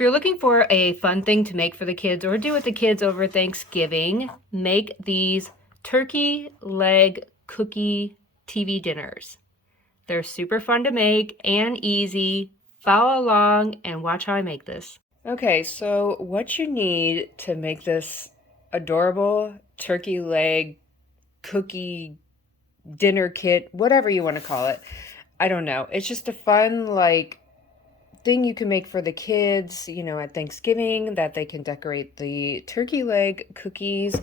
If you're looking for a fun thing to make for the kids or do with the kids over Thanksgiving, make these turkey leg cookie TV dinners. They're super fun to make and easy. Follow along and watch how I make this. Okay, so what you need to make this adorable turkey leg cookie dinner kit, whatever you want to call it. I don't know. It's just a fun, thing you can make for the kids, at Thanksgiving that they can decorate the turkey leg cookies,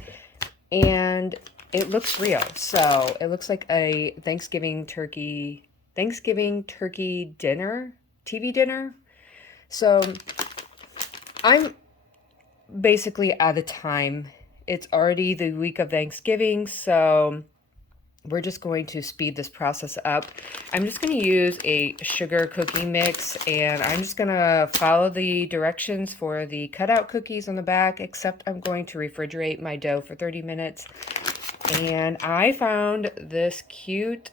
and it looks real. So it looks like a Thanksgiving turkey dinner, TV dinner. So I'm basically out of time. It's already the week of Thanksgiving, so we're just going to speed this process up. I'm just going to use a sugar cookie mix, and I'm just going to follow the directions for the cutout cookies on the back, except I'm going to refrigerate my dough for 30 minutes. And I found this cute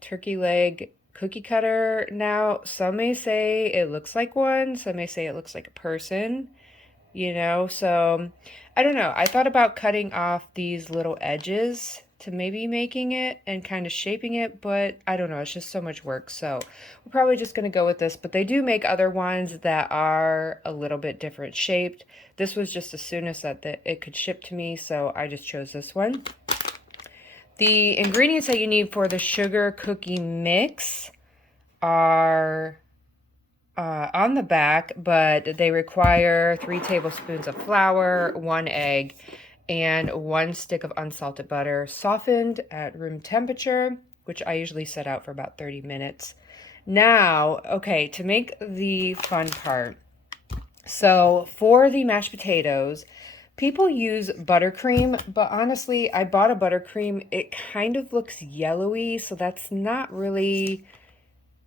turkey leg cookie cutter. Now, some may say it looks like one, some may say it looks like a person, so I don't know. I thought about cutting off these little edges to maybe making it and kind of shaping it, but I don't know, it's just so much work. So we're probably just going to go with this, but they do make other ones that are a little bit different shaped. This was just as soon as it could ship to me, so I just chose this one. The ingredients that you need for the sugar cookie mix are on the back, but they require 3 tablespoons of flour, 1 egg, and 1 stick of unsalted butter, softened at room temperature, which I usually set out for about 30 minutes. Now, okay, to make the fun part. So for the mashed potatoes, people use buttercream, but honestly, I bought a buttercream. It kind of looks yellowy, so that's not really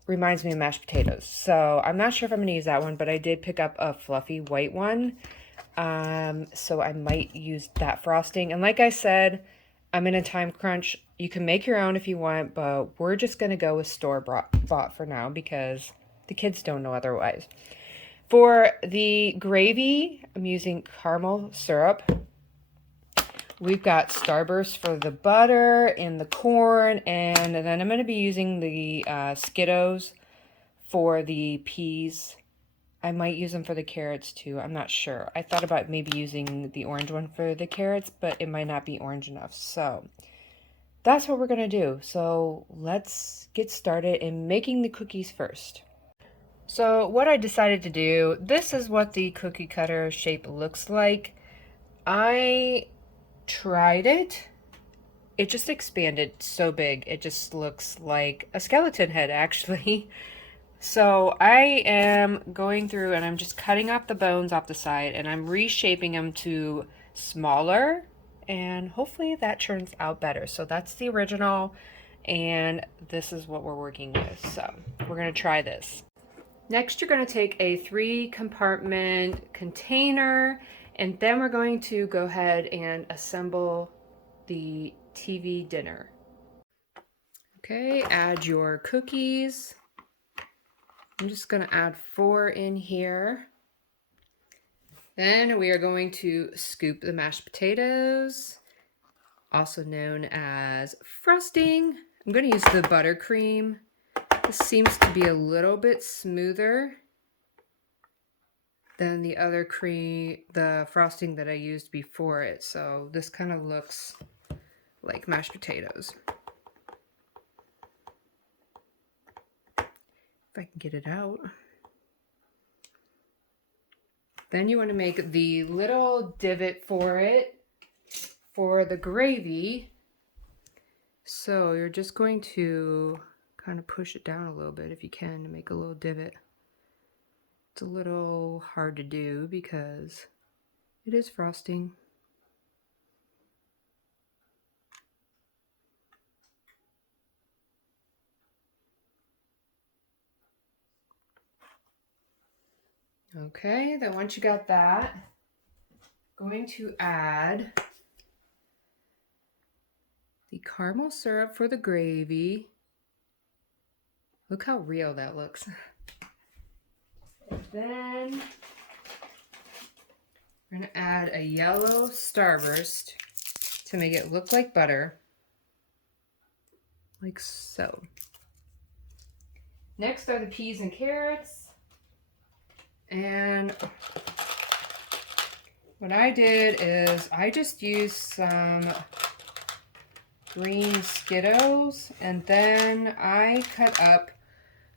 reminds me of mashed potatoes. So I'm not sure if I'm going to use that one, but I did pick up a fluffy white one. So I might use that frosting. And like I said, I'm in a time crunch. You can make your own if you want, but we're just going to go with store-bought for now because the kids don't know otherwise. For the gravy, I'm using caramel syrup. We've got Starburst for the butter and the corn, and then I'm going to be using the Skittles for the peas. I might use them for the carrots too. I'm not sure. I thought about maybe using the orange one for the carrots, but it might not be orange enough. So that's what we're going to do. So let's get started in making the cookies first. So what I decided to do, this is what the cookie cutter shape looks like. I tried it. It just expanded so big. It just looks like a skeleton head, actually. So I am going through and I'm just cutting off the bones off the side and I'm reshaping them to smaller, and hopefully that turns out better. So that's the original, and this is what we're working with. So we're going to try this. Next, you're going to take a 3-compartment container, and then we're going to go ahead and assemble the TV dinner. Okay, add your cookies. I'm just going to add 4 in here. Then we are going to scoop the mashed potatoes, also known as frosting. I'm going to use the buttercream. This seems to be a little bit smoother than the other cream, the frosting that I used before it. So this kind of looks like mashed potatoes. If I can get it out. Then you want to make the little divot for it, for the gravy. So you're just going to kind of push it down a little bit if you can to make a little divot. It's a little hard to do because it is frosting. Okay, then once you got that, I'm going to add the caramel syrup for the gravy. Look how real that looks. And then We're going to add a yellow Starburst to make it look like butter. Like so. Next are the peas and carrots. And what I did is I just used some green Skittles, and then I cut up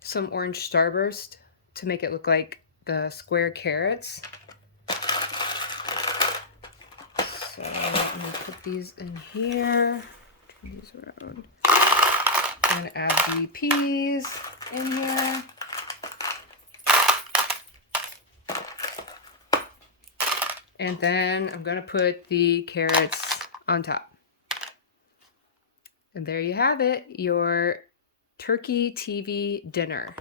some orange Starburst to make it look like the square carrots. So I'm going to put these in here. Turn these around. I'm going to add the peas in here. And then I'm going to put the carrots on top. And there you have it, your turkey TV dinner.